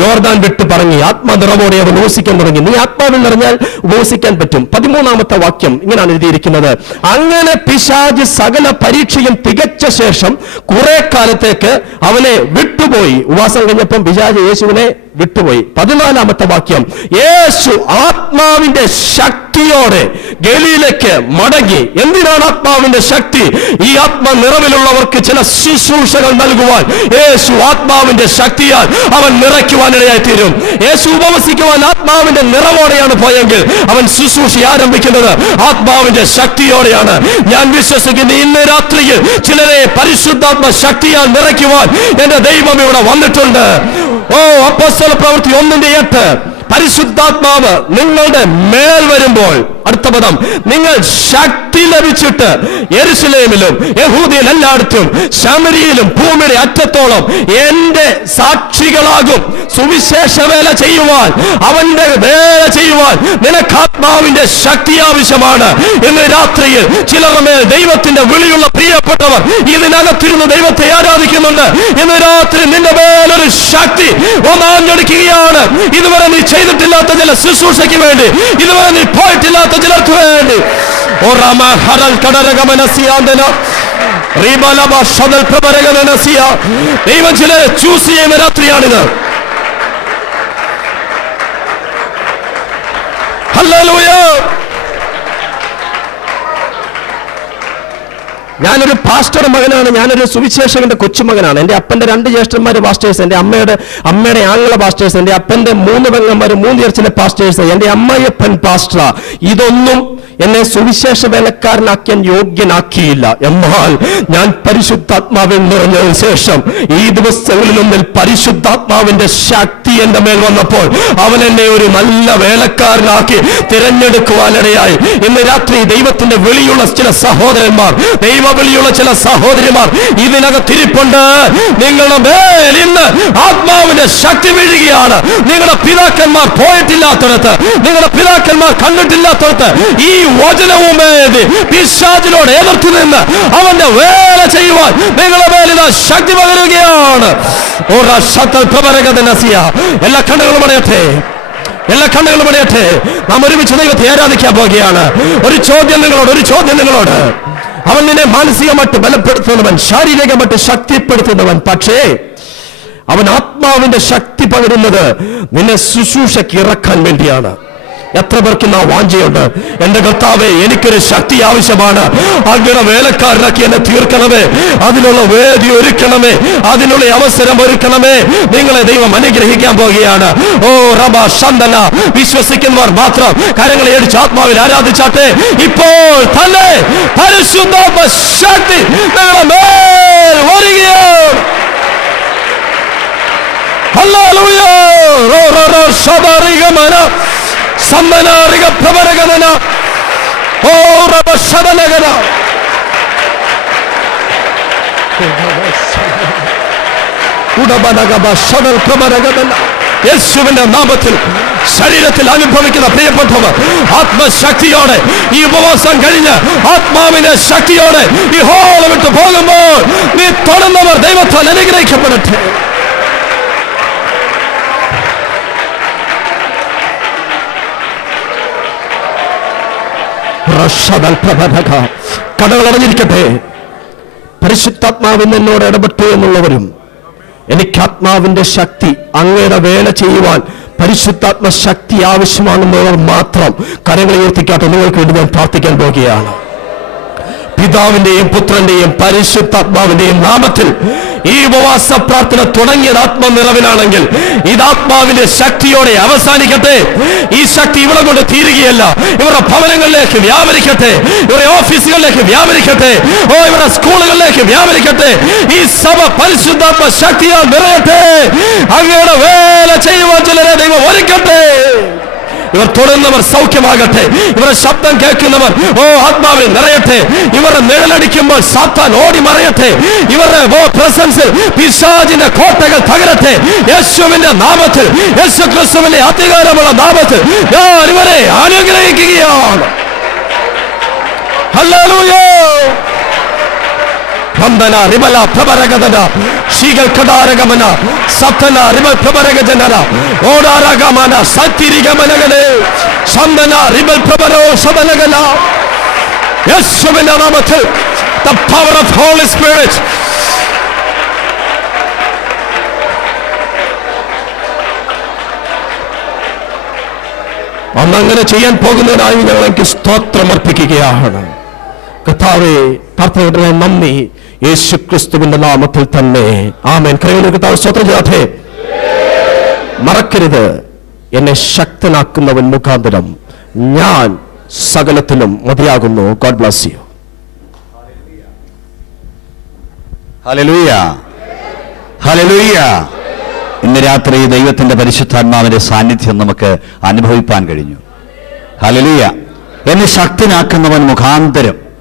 യോർദാൻ വിട്ട് പറഞ്ഞ് ആത്മനിറവോടെ അവൻ ഉപവസിക്കാൻ തുടങ്ങി. നീ ആത്മാവിൽ നിറഞ്ഞാൽ ഉപവസിക്കാൻ പറ്റും. 13-ാമത്തെ വാക്യം ഇങ്ങനെയാണ് എഴുതിയിരിക്കുന്നത്: അങ്ങനെ പിശാച് സകല പരീക്ഷയും തികച്ച ശേഷം കുറെ കാലത്തേക്ക് അവനെ വിട്ടുപോയി. ഉപവാസം കഴിഞ്ഞപ്പം പിശാച് യേശുവിനെ വിട്ടുപോയി. 14-ാമത്തെ വാക്യം: യേശു ആത്മാവിന്റെ ശക്തിയോടെ ഗലീലയ്ക്ക് മടങ്ങി. എന്തിനാണ് ആത്മാവിന്റെ ശക്തി? ഈ ആത്മ നിറവിലുള്ളവർക്ക് ചില ശുശ്രൂഷകൾ നൽകുവാൻ യേശു ആത്മാവിന്റെ ശക്തിയാൽ അവൻ നിറയ്ക്കുവാനിടയായി തീരും. യേശു ഉപവസിക്കുവാൻ ആത്മാവിന്റെ നിറവോടെയാണ് പോയെങ്കിൽ അവൻ ശുശ്രൂഷ ആരംഭിക്കുന്നത് ആത്മാവിന്റെ ശക്തിയോടെയാണ്. ഞാൻ വിശ്വസിക്കുന്നു ഇന്ന് രാത്രിയിൽ ചിലരെ പരിശുദ്ധാത്മ ശക്തിയാൽ നിറയ്ക്കുവാൻ എന്റെ ദൈവം ഇവിടെ വന്നിട്ടുണ്ട്. അപ്പോസ്തല പ്രവൃത്തി 1:8 പരിശുദ്ധാത്മാവ് നിങ്ങളുടെ മേൽ വരുമ്പോൾ, അടുത്ത പദം, നിങ്ങൾ ശക്തി ലഭിച്ചിട്ട് യെരുശലേമിലും യഹൂദയിൽ എല്ലായിടത്തും ശമരിയിലും ഭൂമിയുടെ അറ്റത്തോളം എന്റെ സാക്ഷികളാകും. സുവിശേഷ വേല ചെയ്യുവാൻ, അവന്റെ വേല ചെയ്യുവാൻ നിനക്ക് ആത്മാവിന്റെ ശക്തി ആവശ്യമാണ്. ഇന്ന് രാത്രിയിൽ ചിലരുടെ മേൽ ദൈവത്തിന്റെ വിളിയുള്ള പ്രിയപ്പെട്ടവർ ഇതിനകത്തിരുന്ന് ദൈവത്തെ ആരാധിക്കുന്നുണ്ട്. ഇന്ന് രാത്രി നിന്റെ മേലൊരു ശക്തി ഒന്നാഞ്ഞെടുക്കുകയാണ്. ഇതുവരെ നീ ചെയ്തിട്ടില്ലാത്ത ചില ശുശ്രൂഷയ്ക്ക് വേണ്ടി, ഇതുവരെ നീ പോയിട്ടില്ലാത്ത ചിലർക്ക് വേണ്ടി. ദൈവം ചിലരെ ചൂസ് ചെയ്യുന്ന രാത്രിയാണിത്. ഹല്ലേലൂയ. ഞാനൊരു പാസ്റ്റർ മകനാണ്. ഞാനൊരു സുവിശേഷകന്റെ കൊച്ചുമകനാണ്. എൻ്റെ അപ്പൻ്റെ 2 ജ്യേഷ്ഠന്മാർ പാസ്റ്റേഴ്സ്, എൻ്റെ അമ്മയുടെ ആംഗ്ല പാസ്റ്റേഴ്സ്, എൻ്റെ അപ്പൻ്റെ 3 പെങ്ങന്മാർ 3 ചർച്ചിലെ പാസ്റ്റേഴ്സ്, എൻ്റെ അമ്മയപ്പൻ പാസ്റ്റർ. ഇതൊന്നും എന്നെ സുവിശേഷ വേലക്കാരനാക്കിയാൻ യോഗ്യനാക്കിയില്ല. എന്നാൽ ഞാൻ പരിശുദ്ധാത്മാവിൽ നിറഞ്ഞതിന് ശേഷം ഈ ദിവസങ്ങളിലൊന്നിൽ പരിശുദ്ധാത്മാവിന്റെ ശക്തി എന്റെ മേൽ വന്നപ്പോൾ അവൻ എന്നെ ഒരു നല്ല വേലക്കാരനാക്കി തിരഞ്ഞെടുക്കുവാനിടയായി. ഇന്ന് രാത്രി ദൈവത്തിന്റെ വിളിയുള്ള ചില സഹോദരന്മാർ, ദൈവവിളിയുള്ള ചില സഹോദരിമാർ ഇതിനകത്തിരിപ്പുണ്ട്. നിങ്ങളുടെ മേൽ ഇന്ന് ആത്മാവിന്റെ ശക്തി വീഴുകയാണ്. നിങ്ങളുടെ പിതാക്കന്മാർ പോയിട്ടില്ലാത്തടത്ത്, നിങ്ങളുടെ പിതാക്കന്മാർ കണ്ടിട്ടില്ലാത്തടത്ത് ഈ വചനവുമേതി പിശാചിനോട് എതിർത്ത് നിന്ന് അവന്റെ വേല ചെയ്യുവാൻ നിങ്ങളുടെ മേലിൽ ശക്തി പകരുകയാണ്. എല്ലാ കണ്ണുകളും അടയട്ടെ, എല്ലാ കണ്ണുകളും അടയട്ടെ. നാം ഒരുമിച്ച് ദൈവത്തെ ആരാധിക്കാൻ പോകുകയാണ്. ഒരു ചോദ്യം നിങ്ങളോട്. അവൻ നിന്നെ മാനസികമായിട്ട് ബലപ്പെടുത്തുന്നവൻ, ശാരീരികമായിട്ട് ശക്തിപ്പെടുത്തുന്നവൻ. പക്ഷേ അവൻ ആത്മാവിന്റെ ശക്തി പകരുന്നത് നിന്നെ ശുശ്രൂഷയ്ക്ക് ഇറക്കാൻ വേണ്ടിയാണ്. എത്ര പേർക്ക് ആ വാഞ്ചയുണ്ട്? എന്റെ കർത്താവേ, എനിക്കൊരു ശക്തി ആവശ്യമാണ്. അങ്ങനെ വേലക്കാരനാക്കി എന്നെ തീർക്കണമേ, അതിനുള്ള വേദി ഒരുക്കണമേ, അതിനുള്ള അവസരം ഒരുക്കണമേ. നിങ്ങളെ ദൈവം അനുഗ്രഹിക്കാൻ പോകുകയാണ്. റബ വിശ്വസിക്കുന്നവർ മാത്രം കരങ്ങളെ അടിച്ച് ആത്മാവിൽ ആരാധിച്ചാട്ടെ. ഇപ്പോൾ തന്നെ പരിശുദ്ധാത്മ ശക്തി നിങ്ങളുടെ മേൽ വരികയാണ്. ഹല്ലേലൂയ. സമ്മനാരിക പ്രവരകന ഓരവശദനഗന ഉടബനഗബശദൽ പ്രവരകന. യേശുവിന്റെ നാമത്തിൽ ശരീരത്തിൽ അനുഭവിക്കുന്ന പ്രിയപ്പെട്ടവർ ആത്മശക്തിയോടെ ഈ ഉപവാസം കഴിഞ്ഞ് ആത്മാവിന്റെ ശക്തിയോടെ ഈ ഹോള് വിട്ട് പോകുമ്പോൾ നീ തൊടുന്നവർ ദൈവത്താൽ അനുഗ്രഹിക്കപ്പെടട്ടെ. കടകൾ അടഞ്ഞിരിക്കട്ടെ. പരിശുദ്ധാത്മാവിൽ എന്നോട് ഇടപെട്ടു എന്നുള്ളവരും എനിക്ക് ആത്മാവിന്റെ ശക്തി, അങ്ങയുടെ വേല ചെയ്യുവാൻ പരിശുദ്ധാത്മ ശക്തി ആവശ്യമാണെന്നുള്ളവർ മാത്രം കരങ്ങൾ ഉയർത്തിക്കാട്ടെ. നിങ്ങൾക്ക് വേണ്ടി ഞാൻ പ്രാർത്ഥിക്കാൻ പോകുകയാണ്. പിതാവിന്റെയും പുത്രന്റെയും പരിശുദ്ധാത്മാവിന്റെയും നാമത്തിൽ ഈ ഉപവാസ പ്രാർത്ഥന തുടങ്ങിയത് ആത്മനിറവിലാണെങ്കിൽ ഇത് ആത്മാവിന്റെ ശക്തിയോടെ അവസാനിക്കട്ടെ. ഈ ശക്തി ഇവിടെ കൊണ്ട് തീരുകയല്ല, ഇവരുടെ ഭവനങ്ങളിലേക്ക് വ്യാപരിക്കട്ടെ, ഇവരുടെ ഓഫീസുകളിലേക്ക് വ്യാപരിക്കട്ടെ, ഇവരുടെ സ്കൂളുകളിലേക്ക് വ്യാപരിക്കട്ടെ. ഈ സഭ പരിശുദ്ധാത്മ ശക്തിയാൽ നിറയട്ടെ. അങ്ങയുടെ വേല ചെയ്യുവാൻ ചിലരെ ദൈവം ഒരുക്കട്ടെ. ഇവർ തൊടുന്നവർ സൗഖ്യമാകട്ടെ. ഇവരുടെ ശബ്ദം കേൾക്കുന്നവർ ആത്മാവിൽ നിറയട്ടെ. ഇവരുടെ നിഴലടിക്കുമ്പോൾ സാത്താൻ ഓടി മറയട്ടെ. ഇവരുടെ പ്രസൻസിൽ പിശാചിന്റെ കോട്ടകൾ തകരട്ടെ. യേശുവിന്റെ നാമത്തിൽ, യേശു ക്രിസ്തുവിന്റെ അധികാരമുള്ള നാമത്തിൽ ഞാൻ ഇവരെ അനുഗ്രഹിക്കുകയാണ്. ഹല്ലേലൂയ. വന്ദന റിബല പ്രബരഗദന ശീഗൽ കടാരഗമന സത്തന റിബൽ പ്രബരഗജനന ഓടാരഗമന സത്തിരിഗമനഗനെ സന്ദന റിബൽ പ്രബരോ സബലഗന. യേശുവിന്റെ നാമത്തിൽ the power of Holy Spirit. അന്നങ്ങനെ ചെയ്യാൻ പോകുന്നതിനായി ഞങ്ങൾക്ക് സ്തോത്രം അർപ്പിക്കുകയാണ്. കർത്താവേ, പ്രാർത്ഥനയുടെ നന്ദി യേശു ക്രിസ്തുവിന്റെ നാമത്തിൽ തന്നെ. ആമേൻ. കരങ്ങളിൽ കർത്താവ് സ്തോത്രം ചെയ്യട്ടെ. മറക്കരുത്, എന്നെ ശക്തനാക്കുന്നവൻ മുഖാന്തരം ഞാൻ സകലത്തിലും മതിയാകുന്നു. God bless you. Hallelujah, hallelujah. ഇന്ന് രാത്രി ദൈവത്തിന്റെ പരിശുദ്ധാത്മാവിന്റെ സാന്നിധ്യം നമുക്ക് അനുഭവിപ്പാൻ കഴിഞ്ഞു. ഹല്ലേലൂയ. എന്നെ ശക്തനാക്കുന്നവൻ മുഖാന്തരം